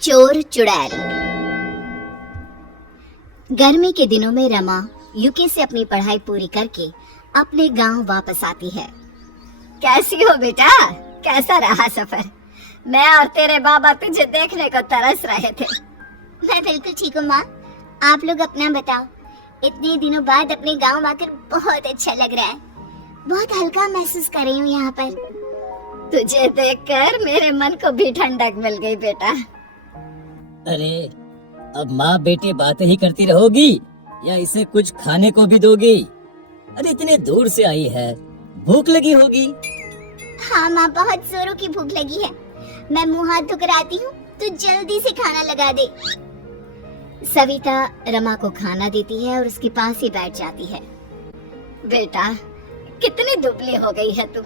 चोर चुड़ैल। गर्मी के दिनों में रमा यूके से अपनी पढ़ाई पूरी करके अपने गांव वापस आती है। कैसी हो बेटा, कैसा रहा सफर? मैं और तेरे बाबा तुझे देखने को तरस रहे थे। मैं बिल्कुल ठीक हूँ माँ, आप लोग अपना बताओ। इतने दिनों बाद अपने गांव आकर बहुत अच्छा लग रहा है। बहुत हल्का महसूस कर रही हूँ यहाँ पर। तुझे देखकर मेरे मन को भी ठंडक मिल गई बेटा। अरे अब माँ बेटी बातें ही करती रहोगी या इसे कुछ खाने को भी दोगी? अरे इतने दूर से आई है, भूख लगी होगी। हाँ माँ, बहुत जोरों की भूख लगी है। मैं मुंह हाथ धोकर आती हूँ, तो जल्दी से खाना लगा दे। सविता रमा को खाना देती है और उसके पास ही बैठ जाती है। बेटा कितनी दुबली हो गई है तू,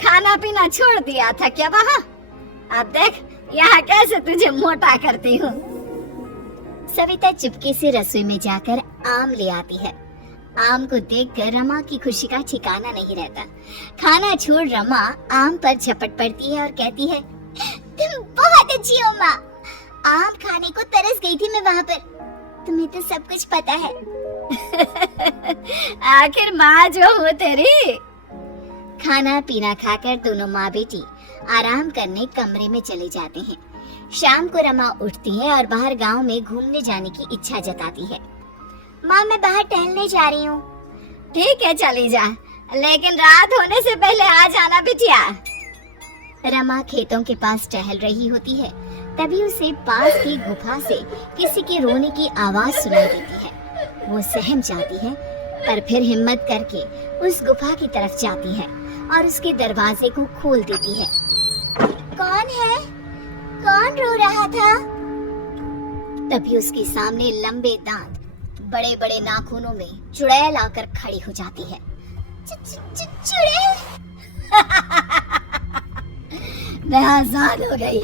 खाना पीना छोड़ दिया था क्या वहाँ? अब देख यहाँ कैसे तुझे मोटा करती हूँ। सविता चुपके से रसोई में जाकर आम ले आती है। आम को देखकर रमा की खुशी का ठिकाना नहीं रहता। खाना छोड़ रमा आम पर झपट पड़ती है और कहती है, तुम बहुत अच्छी हो माँ। आम खाने को तरस गई थी मैं वहाँ पर। तुम्हें तो सब कुछ पता है। आखिर माँ जो हो तेरी। खाना पीना खाकर दोनों माँ बेटी आराम करने कमरे में चले जाते हैं। शाम को रमा उठती है और बाहर गांव में घूमने जाने की इच्छा जताती है। माँ मैं बाहर टहलने जा रही हूँ। ठीक है चली जा, लेकिन रात होने से पहले आ जाना बिटिया। रमा खेतों के पास टहल रही होती है, तभी उसे पास की गुफा से किसी के रोने की आवाज सुनाई देती है। वो सहम जाती है, पर फिर हिम्मत करके उस गुफा की तरफ जाती है और उसके दरवाजे को खोल देती है। कौन है? कौन रो रहा था? तभी उसके सामने लंबे दांत, बड़े बड़े नाखूनों में चुड़ैल आकर खड़ी हो जाती है। चुड़ैल! मैं आजाद हो गई।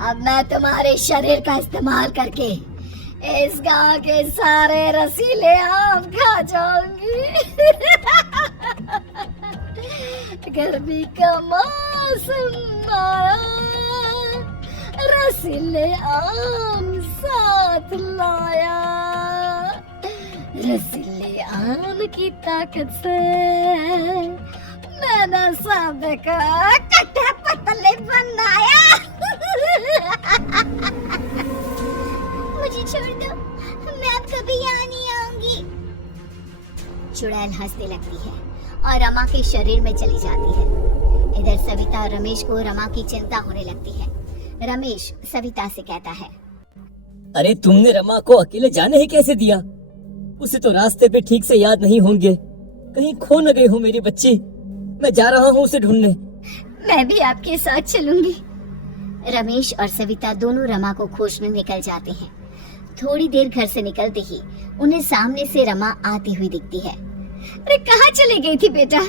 अब मैं तुम्हारे शरीर का इस्तेमाल करके इस गांव के सारे रसीले आम खा जाऊंगी। गर्मी का मौसम आया, रसीले आम साथ लाया। रसीले आम की ताकत से मैंने सबको कट्टे पतले बनाया। मुझे छोड़ दो, मैं अब कभी यहाँ नहीं आऊंगी। चुड़ैल हंसने लगती है और रमा के शरीर में चली जाती है। इधर सविता और रमेश को रमा की चिंता होने लगती है। रमेश सविता से कहता है, अरे तुमने रमा को अकेले जाने ही कैसे दिया? उसे तो रास्ते पे ठीक से याद नहीं होंगे। कहीं खो न गई हो मेरी बच्ची। मैं जा रहा हूँ उसे ढूंढने। मैं भी आपके साथ चलूंगी। रमेश और सविता दोनों रमा को खोजने निकल जाते हैं। थोड़ी देर घर से निकलते ही उन्हें सामने से रमा आती हुई दिखती है। अरे कहाँ चली गई थी बेटा?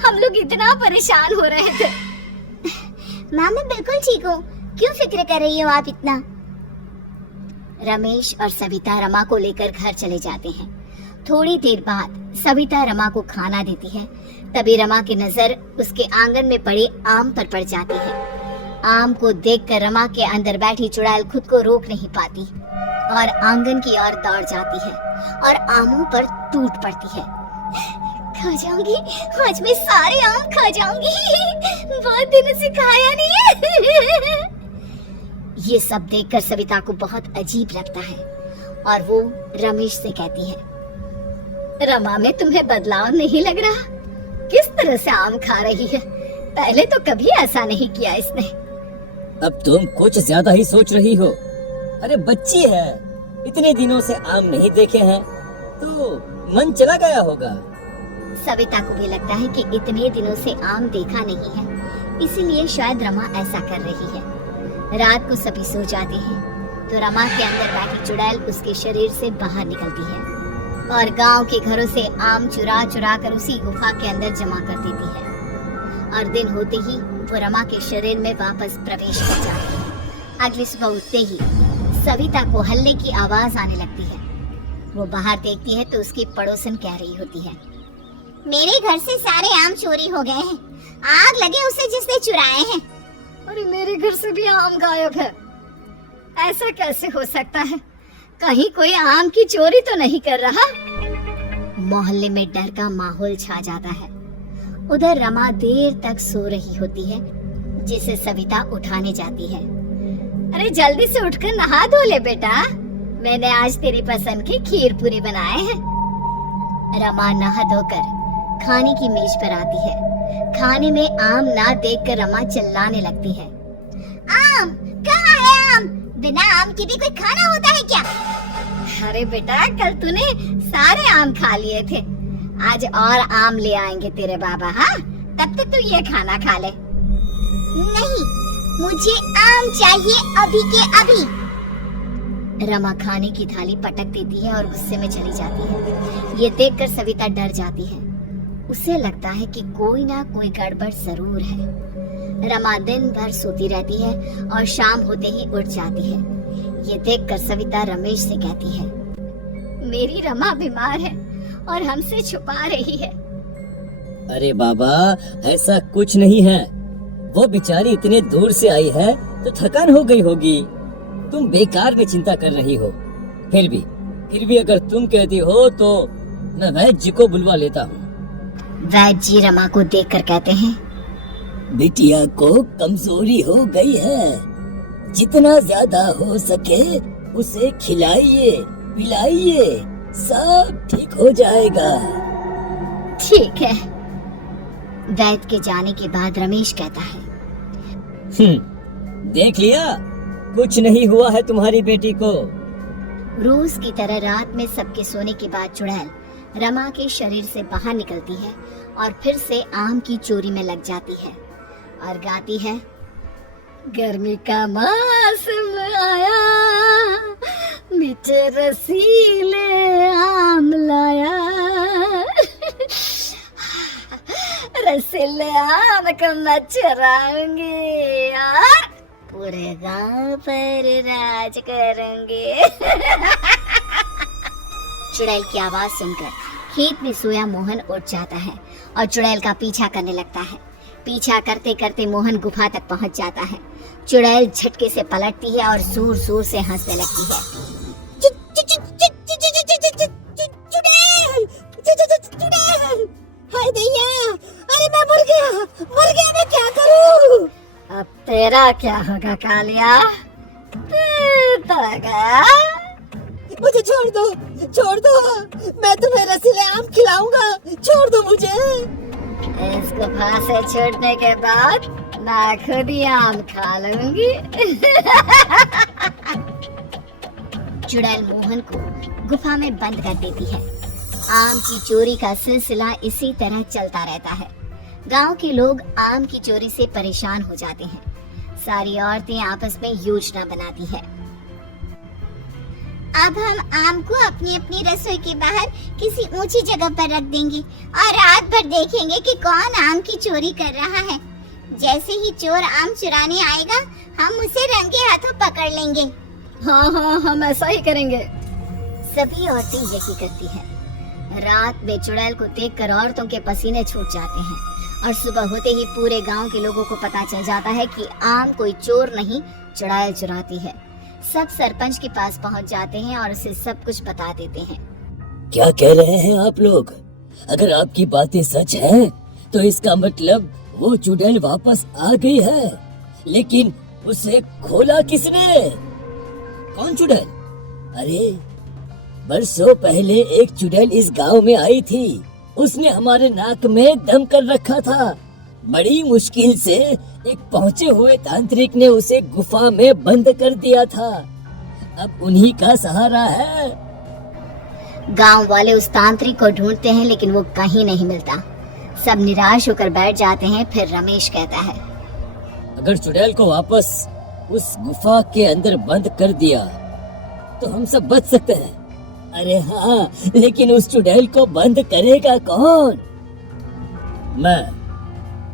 हम लोग इतना परेशान हो रहे थे। माँ मैं बिल्कुल ठीक हूँ, क्यों फिक्र कर रही हो आप इतना? रमेश और सविता रमा को लेकर घर चले जाते हैं। थोड़ी देर बाद सविता रमा को खाना देती है। तभी रमा की नजर उसके आंगन में पड़े आम पर पड़ जाती है। आम को देखकर रमा के अंदर बैठी चुड़ैल खुद को रोक नहीं पाती और आंगन की ओर दौड़ जाती है और आमों पर टूट पड़ती है। खा जाऊंगी, आज मैं सारे आम खा जाऊंगी। बहुत दिनों से खाया नहीं है। ये सब देखकर सविता को बहुत अजीब लगता है और वो रमेश से कहती है, रमा में तुम्हें बदलाव नहीं लग रहा? किस तरह से आम खा रही है? पहले तो कभी ऐसा नहीं किया इसने। अब तुम कुछ ज्यादा ही सोच रही हो। अरे बच्ची है, इतने दिनों से आम नहीं देखे हैं तो मन चला गया होगा। सविता को भी लगता है कि इतने दिनों से आम देखा नहीं है, इसीलिए शायद रमा ऐसा कर रही है। रात को सभी सो जाते हैं तो रमा के अंदर बैठी चुड़ैल उसके शरीर से बाहर निकलती है और गांव के घरों से आम चुरा चुरा कर उसी गुफा के अंदर जमा कर देती है। और दिन होते ही वो रमा के शरीर में वापस प्रवेश कर जाती है। अगली सुबह उठते ही सविता को हल्ले की आवाज आने लगती है। वो बाहर देखती है तो उसकी पड़ोसन कह रही होती है, मेरे घर से सारे आम चोरी हो गए हैं। आग लगे उसे जिसने चुराए हैं। अरे मेरे घर से भी आम गायब है। ऐसा कैसे हो सकता है? कहीं कोई आम की चोरी तो नहीं कर रहा? मोहल्ले में डर का माहौल छा जाता है। उधर रमा देर तक सो रही होती है, जिसे सविता उठाने जाती है। अरे जल्दी से उठकर नहा धो ले बेटा, मैंने आज तेरी पसंद की खीर पूरी बनाए हैं। रमा नहा धोकर खाने की मेज पर आती है। खाने में आम ना देखकर रमा चिल्लाने लगती है। आम कहाँ है? आम बिना आम के भी कोई खाना होता है क्या? अरे बेटा, कल तूने सारे आम खा लिए थे, आज और आम ले आएंगे तेरे बाबा। हाँ, तब तक तू ये खाना खा ले। नहीं, मुझे आम चाहिए अभी के अभी। रमा खाने की थाली पटक देती है और गुस्से में चली जाती है। ये देखकर सविता डर जाती है। उसे लगता है कि कोई ना कोई गड़बड़ जरूर है। रमा दिन भर सोती रहती है और शाम होते ही उठ जाती है। ये देखकर सविता रमेश से कहती है, मेरी रमा बीमार है और हमसे छुपा रही है। अरे बाबा, ऐसा कुछ नहीं है। वो बेचारी इतने दूर से आई है तो थकान हो गई होगी। तुम बेकार में चिंता कर रही हो। फिर भी अगर तुम कहती हो तो मैं वैद्य जी को बुलवा लेता हूँ। वैद्य जी रमा को देखकर कहते हैं, बिटिया को कमजोरी हो गई है, जितना ज्यादा हो सके उसे खिलाइए पिलाइए, सब ठीक हो जाएगा। ठीक है। वैद्य के जाने के बाद रमेश कहता है, देख लिया, कुछ नहीं हुआ है तुम्हारी बेटी को। रोज की तरह रात में सबके सोने के बाद चुड़ैल रमा के शरीर से बाहर निकलती है और फिर से आम की चोरी में लग जाती है और गाती है, गर्मी का मौसम आया, मीठे रसीले आम लाया, रसीले आम को मैं चुराऊंगी और पूरे गांव पर राज करेंगे। चुड़ैल की आवाज सुनकर खेत में सोया मोहन उठ जाता है और चुड़ैल का पीछा करने लगता है। पीछा करते करते मोहन गुफा तक पहुंच जाता है। चुड़ैल झटके से पलटती है और जोर जोर से हंसने लगती है। चुड़ैल, हाय दैया, अरे मैं मर गया, मैं क्या करूं? अब तेरा क्या होगा कालिया? तो गया। मुझे छोड़ दो, मैं तुम्हें रसीले आम खिलाऊंगा, छोड़ दो मुझे। इस गुफा से छूटने के बाद मैं खुद ही आम खा लूंगी। चुड़ैल मोहन को गुफा में बंद कर देती है। आम की चोरी का सिलसिला इसी तरह चलता रहता है। गांव के लोग आम की चोरी से परेशान हो जाते हैं। सारी औरतें आपस में योजना बनाती है। अब हम आम को अपनी अपनी रसोई के बाहर किसी ऊंची जगह पर रख देंगे और रात भर देखेंगे कि कौन आम की चोरी कर रहा है। जैसे ही चोर आम चुराने आएगा, हम उसे रंगे हाथों पकड़ लेंगे। हाँ, हम ऐसा ही करेंगे। सभी औरतें यही करती हैं। रात में चुड़ैल को देखकर औरतों के पसीने छूट जाते हैं और सुबह होते ही पूरे गांव के लोगों को पता चल जाता है कि आम कोई चोर नहीं, चुड़ैल चुराती है। सब सरपंच के पास पहुंच जाते हैं और उसे सब कुछ बता देते हैं। क्या कह रहे हैं आप लोग? अगर आपकी बातें सच हैं, तो इसका मतलब वो चुड़ैल वापस आ गई है। लेकिन उसे खोला किसने? कौन चुड़ैल? अरे बरसों पहले एक चुड़ैल इस गांव में आई थी। उसने हमारे नाक में दम कर रखा था। बड़ी मुश्किल से एक पहुंचे हुए तांत्रिक ने उसे गुफा में बंद कर दिया था। अब उन्हीं का सहारा है। गांव वाले उस तांत्रिक को ढूंढते हैं, लेकिन वो कहीं नहीं मिलता। सब निराश होकर बैठ जाते हैं। फिर रमेश कहता है, अगर चुड़ैल को वापस उस गुफा के अंदर बंद कर दिया तो हम सब बच सकते हैं। अरे हाँ, लेकिन उस चुड़ैल को बंद करेगा कौन?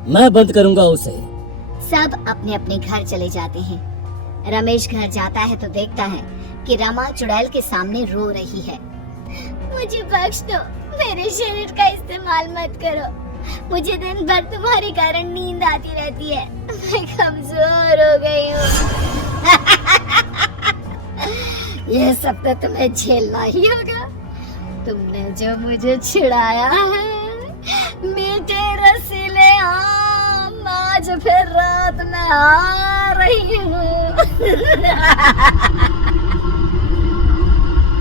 मैं बंद करूंगा उसे। सब अपने अपने घर चले जाते हैं। रमेश घर जाता है तो देखता है कि रमा चुड़ैल के सामने रो रही है। मुझे बख्श दो, मेरे शरीर का इस्तेमाल मत करो। मुझे दिन भर तुम्हारे कारण नींद आती रहती है। मैं कमजोर हो गई हूँ। ये सब तो तुम्हें झेलना ही होगा। तुमने जो मुझे छिड़ाया है, मीठे रसीले आम, आज फिर रात में आ रही हूँ।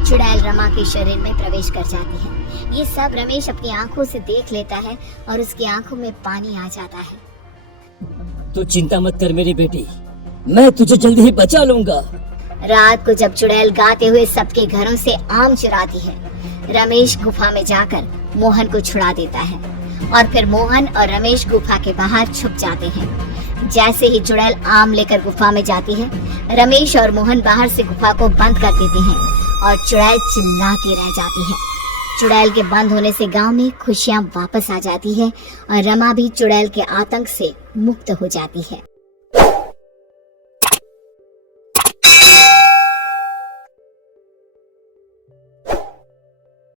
चुड़ैल रमा के शरीर में प्रवेश कर जाती है। ये सब रमेश अपनी आंखों से देख लेता है और उसकी आंखों में पानी आ जाता है। तू चिंता मत कर मेरी बेटी, मैं तुझे जल्दी ही बचा लूंगा। रात को जब चुड़ैल गाते हुए सबके घरों से आम चुराती है, रमेश गुफा में जाकर मोहन को छुड़ा देता है और फिर मोहन और रमेश गुफा के बाहर छुप जाते हैं। जैसे ही चुड़ैल आम लेकर गुफा में जाती है, रमेश और मोहन बाहर से गुफा को बंद कर देते हैं और चुड़ैल चिल्लाती रह जाती है। चुड़ैल के बंद होने से गांव में खुशियां वापस आ जाती है और रमा भी चुड़ैल के आतंक से मुक्त हो जाती है।